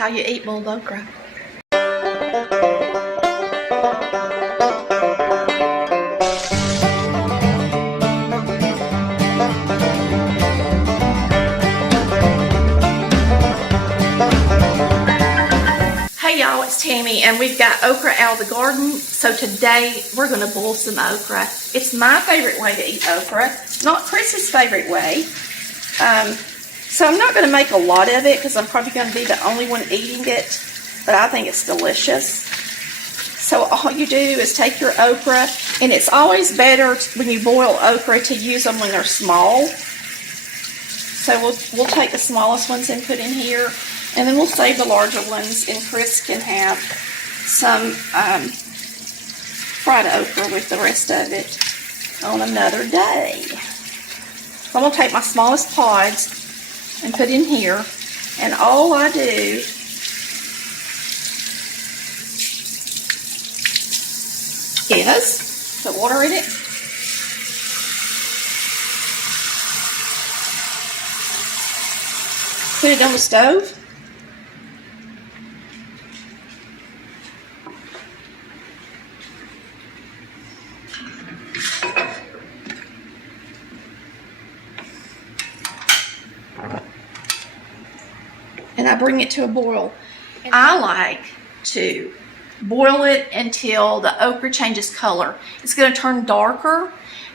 how you eat boiled okra. Hey y'all, it's Tammy, and we've got okra out of the garden. So today we're going to boil some okra. It's my favorite way to eat okra, not Chris's favorite way. So I'm not going to make a lot of it because I'm probably going to be the only one eating it, but I think it's delicious. So all you do is take your okra, and it's always better when you boil okra to use them when they're small. So we'll take the smallest ones and put in here, and then we'll save the larger ones, and Chris can have some fried okra with the rest of it on another day. So I'm going to take my smallest pods and put in here, and all I do is put water in it, put it on the stove, and I bring it to a boil. I like to boil it until the okra changes color. It's going to turn darker,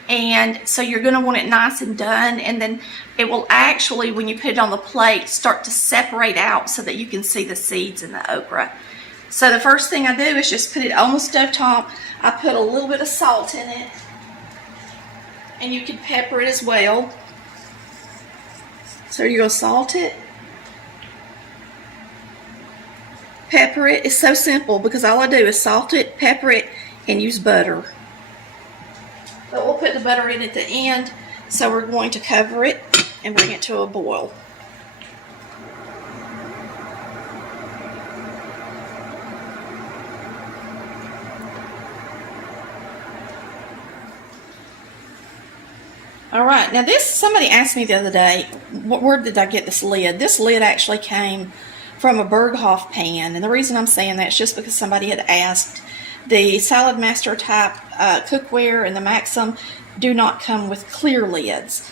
and so you're going to want it nice and done, and then it will actually, when you put it on the plate, start to separate out so that you can see the seeds in the okra. So the first thing I do is just put it on the stove top. I put a little bit of salt in it, and you can pepper it as well. So you're going to salt it, pepper it. It's so simple because all I do is salt it, pepper it, and use butter. But we'll put the butter in at the end, so we're going to cover it and bring it to a boil. All right, now this, somebody asked me the other day, where did I get this lid? This lid actually came from a Berghoff pan, and the reason I'm saying that is just because somebody had asked. The Salad Master type cookware and the Maxim do not come with clear lids,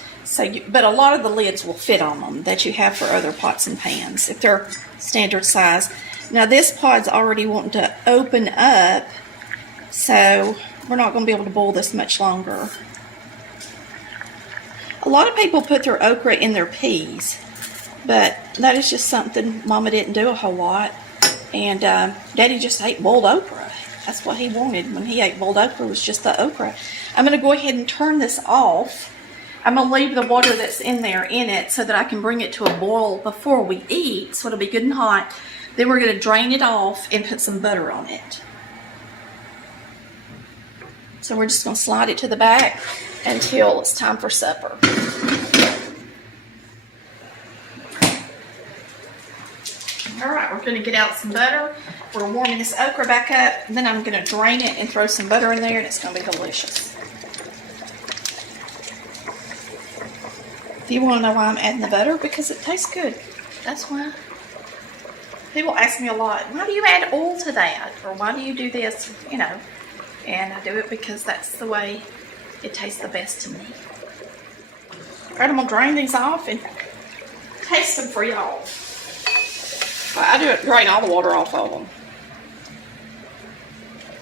but a lot of the lids will fit on them that you have for other pots and pans if they're standard size. Now this pod's already wanting to open up, so we're not going to be able to boil this much longer. A lot of people put their okra in their peas, but that is just something Mama didn't do a whole lot, and Daddy just ate boiled okra. That's what he wanted when he ate boiled okra, was just the okra. I'm going to go ahead and turn this off. I'm going to leave the water that's in there in it so that I can bring it to a boil before we eat, so it'll be good and hot. Then we're going to drain it off and put some butter on it. So we're just going to slide it to the back until it's time for supper. Alright, we're going to get out some butter. We're warming this okra back up, and then I'm going to drain it and throw some butter in there, and it's going to be delicious. If you want to know why I'm adding the butter, because it tastes good. That's why. People ask me a lot, why do you add oil to that? Or why do you do this? You know, and I do it because that's the way it tastes the best to me. Alright, I'm going to drain these off and taste them for y'all. I do it, drain all the water off of them.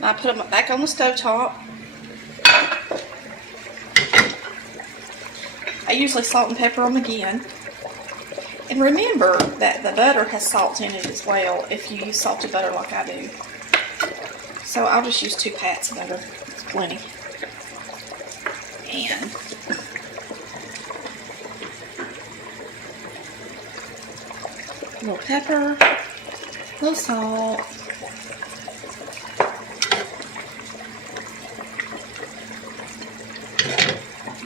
I put them back on the stove top. I usually salt and pepper them again. And remember that the butter has salt in it as well if you use salted butter like I do. So I'll just use 2 pats of butter. It's plenty. And a little pepper, a little salt,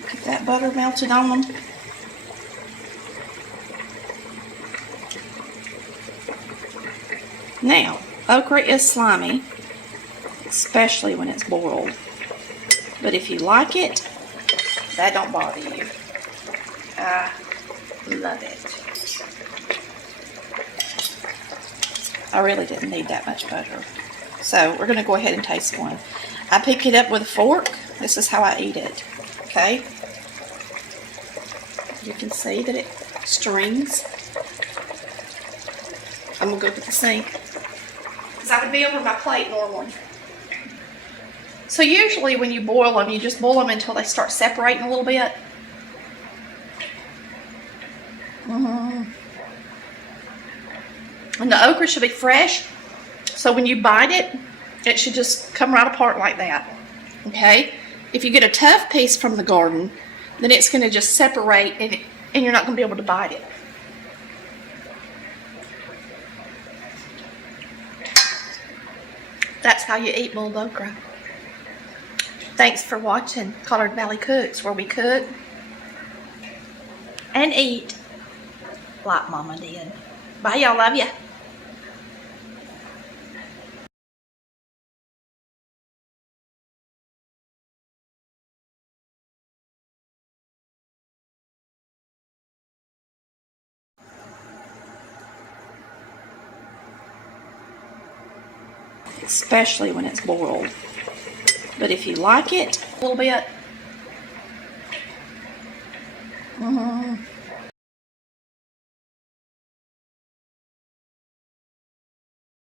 get that butter melted on them. Now, okra is slimy, especially when it's boiled. But if you like it, that don't bother you. I love it. I really didn't need that much butter. So we're going to go ahead and taste one. I pick it up with a fork. This is how I eat it. Okay? You can see that it strings. I'm going to go to the sink, because I would be over my plate normally. So usually when you boil them, you just boil them until they start separating a little bit. And the okra should be fresh, so when you bite it, it should just come right apart like that. Okay? If you get a tough piece from the garden, then it's going to just separate, and you're not going to be able to bite it. That's how you eat boiled okra. Thanks for watching Collard Valley Cooks, where we cook and eat like Mama did. Bye, y'all. Love ya. Especially when it's boiled. But if you like it a little bit,